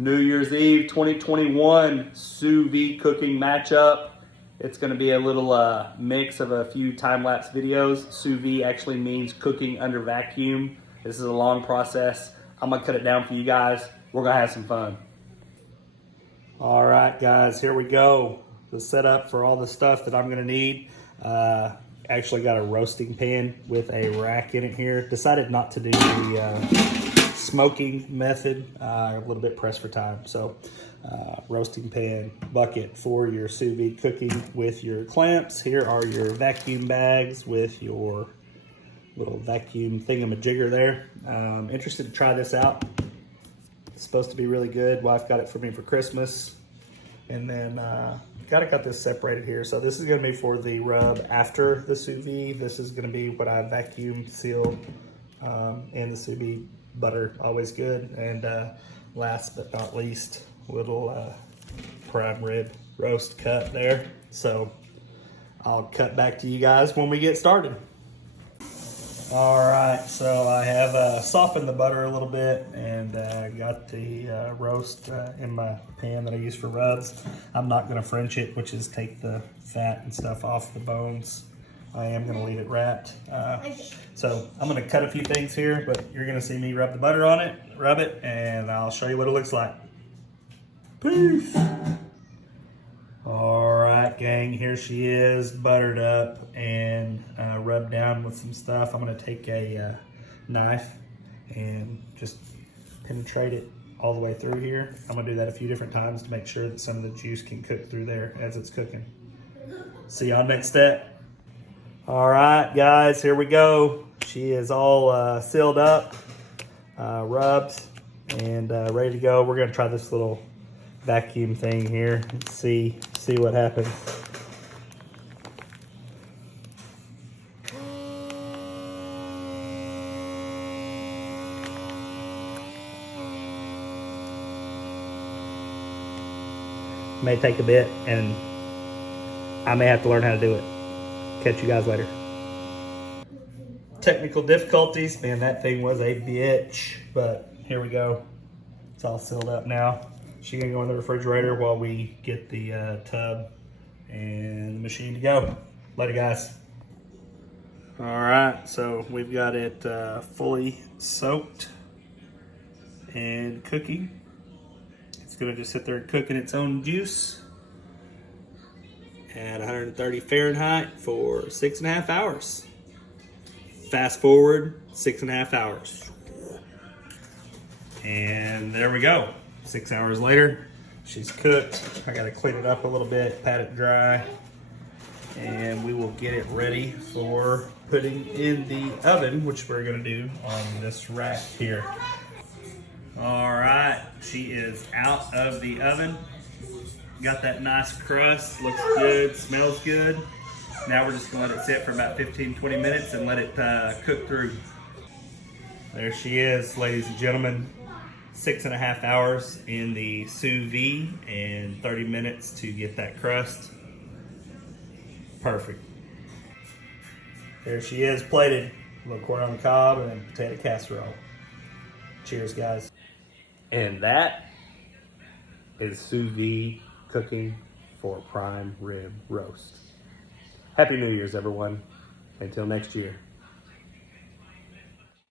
New Year's Eve 2021 sous vide cooking matchup. It's going to be a little mix of a few time-lapse videos. Sous vide actually means cooking under vacuum. This is a long process. I'm going to cut it down for you guys. We're going to have some fun. All right, guys, here we go. The setup for all the stuff that I'm going to need. Actually got a roasting pan with a rack in it here. Decided not to do the smoking method, a little bit pressed for time. So roasting pan, bucket for your sous vide cooking with your clamps. Here are your vacuum bags with your little vacuum thingamajigger there. Interested to try this out. It's supposed to be really good. Wife got it for me for Christmas. And then got this separated here. So this is gonna be for the rub after the sous vide. This is gonna be what I vacuum seal in the sous vide. Butter, always good. And last but not least, little prime rib roast cut there. So I'll cut back to you guys when we get started. All right, so I have softened the butter a little bit and got the roast in my pan that I use for rubs. I'm not gonna French it, which is take the fat and stuff off the bones. I am gonna leave it wrapped. So I'm gonna cut a few things here, but you're gonna see me rub the butter on it, rub it, and I'll show you what it looks like. Peace. All right, gang, here she is, buttered up and rubbed down with some stuff. I'm gonna take a knife and just penetrate it all the way through here. I'm gonna do that a few different times to make sure that some of the juice can cook through there as it's cooking. See y'all next step. All right, guys, here we go. She is all sealed up, rubbed, and ready to go. We're gonna try this little vacuum thing here and see what happens. May take a bit, and I may have to learn how to do it. Catch you guys later. Technical difficulties, man, that thing was a bitch, but here we go. It's all sealed up now. She's gonna go in the refrigerator while we get the tub and the machine to go. Later, guys. All right, so we've got it fully soaked and cooking. It's gonna just sit there and cook in its own juice at 130 Fahrenheit for 6.5 hours. Fast forward 6.5 hours. And there we go. 6 hours later, she's cooked. I gotta clean it up a little bit, pat it dry, and we will get it ready for putting in the oven, which we're gonna do on this rack here. All right, she is out of the oven. Got that nice crust, looks good, smells good. Now we're just gonna let it sit for about 15-20 minutes and let it cook through. There she is, ladies and gentlemen. 6.5 hours in the sous vide and 30 minutes to get that crust. Perfect. There she is, plated. A little corn on the cob and potato casserole. Cheers, guys. And that is sous vide cooking for prime rib roast. Happy New Year's, everyone. Until next year.